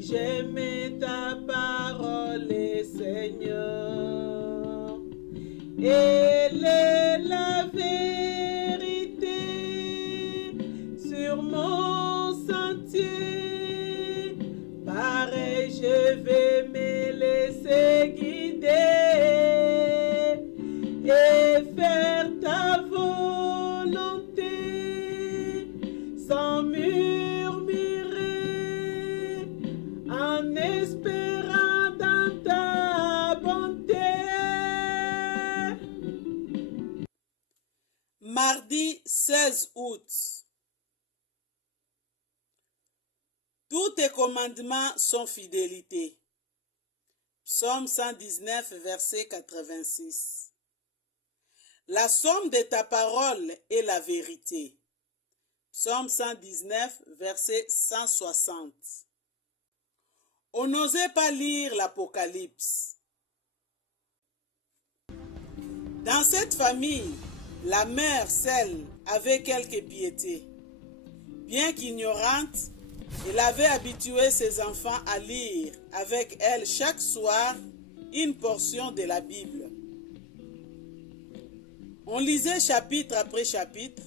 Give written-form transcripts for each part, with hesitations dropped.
J'aimais ta parole, Seigneur. Elle est la vérité sur mon sentier. Pareil, je vais me laisser guider et faire ta volonté sans murmurer, en espérant dans ta bonté. Mardi 16 août. Tous tes commandements sont fidélité. Psaume 119, verset 86. La somme de ta parole est la vérité. Psaume 119, verset 160. On n'osait pas lire l'Apocalypse. Dans cette famille, la mère, celle, avait quelque piété. Bien qu'ignorante, elle avait habitué ses enfants à lire avec elle chaque soir une portion de la Bible. On lisait chapitre après chapitre,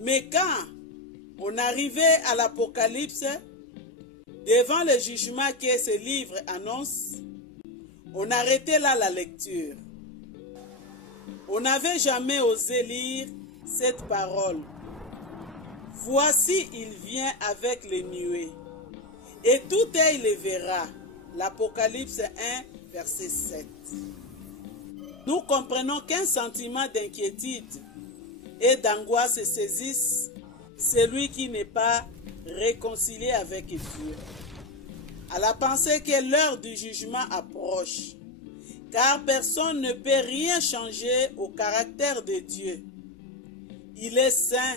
mais quand on arrivait à l'Apocalypse, devant le jugement que ce livre annonce, on arrêtait là la lecture. On n'avait jamais osé lire cette parole. Voici, il vient avec les nuées, et tout œil le verra. L'Apocalypse 1, verset 7. Nous comprenons qu'un sentiment d'inquiétude et d'angoisse saisisse celui qui n'est pas réconcilié avec Dieu. À la pensée que l'heure du jugement approche, car personne ne peut rien changer au caractère de Dieu. Il est saint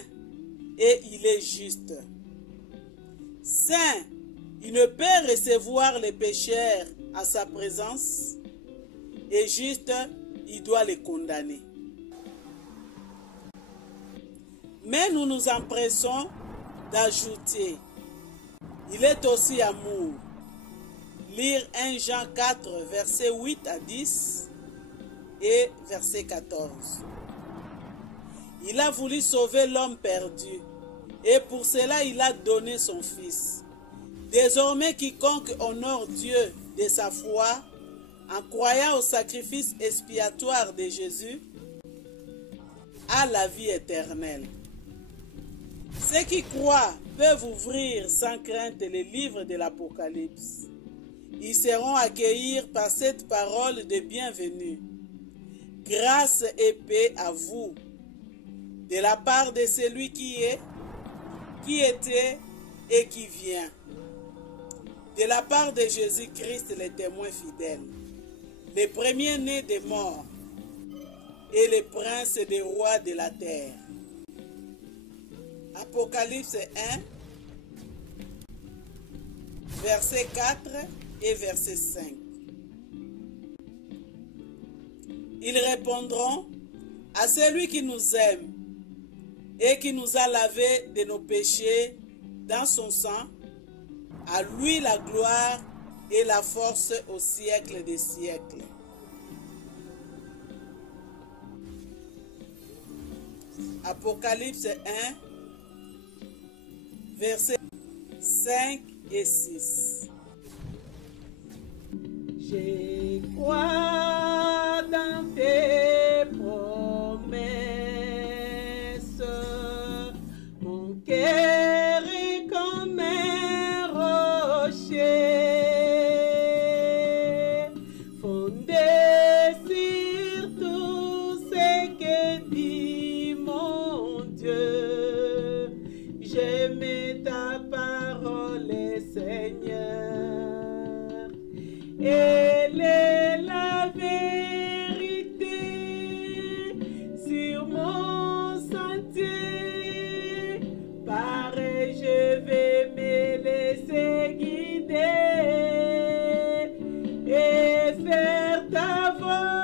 et il est juste. Saint, il ne peut recevoir les pécheurs à sa présence, et juste, il doit les condamner. Mais nous nous empressons d'ajouter, il est aussi amour. Lire 1 Jean 4, versets 8 à 10 et verset 14. Il a voulu sauver l'homme perdu, et pour cela il a donné son Fils. Désormais, quiconque honore Dieu de sa foi, en croyant au sacrifice expiatoire de Jésus, a la vie éternelle. Ceux qui croient peuvent ouvrir sans crainte les livres de l'Apocalypse. Ils seront accueillis par cette parole de bienvenue. Grâce et paix à vous, de la part de celui qui est, qui était et qui vient. De la part de Jésus-Christ, le témoin fidèle, le premier-né des morts et le prince des rois de la terre. Apocalypse 1, verset 4 et verset 5. Ils répondront à celui qui nous aime et qui nous a lavés de nos péchés dans son sang, à lui la gloire et la force au siècle des siècles. Apocalypse 1, versets 5 et 6. Je crois dans tes promesses, mon cœur est comme un rocher, fondé sur tout ce que dit mon Dieu. J'aime ta parole, Seigneur. Elle est la vérité sur mon sentier. Pareil, je vais me laisser guider et faire ta volonté